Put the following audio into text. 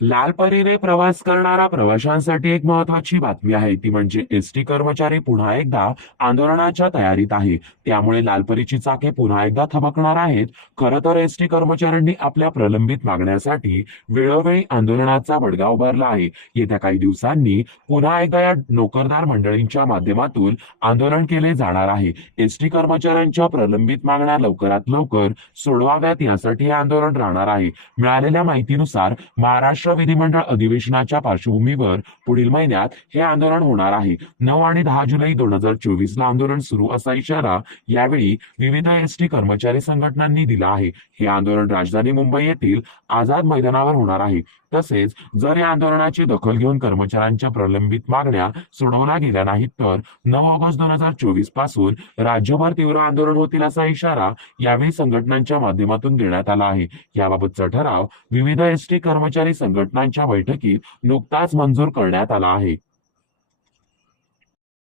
लाल परीने प्रवास करणारा प्रवाशांसाठी एक महत्वाची बातमी आहे. ती म्हणजे एस टी कर्मचारी पुन्हा एकदा आंदोलनाच्या तयारीत आहे. त्यामुळे लालपरीची चाके पुन्हा एकदा थबकणार आहेत. खरं तर एस टी कर्मचाऱ्यांनी आपल्या प्रलंबित मागण्यासाठी वेळोवेळी आंदोलनाचा बडगा उभारला आहे. येत्या काही दिवसांनी पुन्हा एकदा या नोकरदार मंडळींच्या माध्यमातून आंदोलन केले जाणार आहे. एस टी कर्मचाऱ्यांच्या प्रलंबित मागण्या लवकरात लवकर सोडवाव्यात यासाठी हे आंदोलन राहणार आहे. मिळालेल्या माहितीनुसार महाराष्ट्र विधिमंडळ अधिवेशनाच्या पार्श्वभूमीवर पुढील महिन्यात हे आंदोलन होणार आहे. नऊ आणि दहा जुलै दोन हजार चोवीस ला आंदोलन सुरू असा इशारा यावेळी विविध एस टी कर्मचारी संघटनांनी दिला आहे. हे आंदोलन राजधानी मुंबई येथील आझाद मैदानावर होणार आहे. तसेच जर या आंदोलनाची दखल घेऊन कर्मचाऱ्यांच्या प्रलंबित मागण्या सोडवल्या गेल्या नाहीत तर नऊ ऑगस्ट दोन हजार चोवीसपासून राज्यभर तीव्र आंदोलन होतील असा इशारा यावेळी संघटनांच्या माध्यमातून देण्यात आला आहे. याबाबतचा ठराव विविध एसटी कर्मचारी संघ संघटनांच्या बैठकीत नुकताच मंजूर करण्यात आला आहे.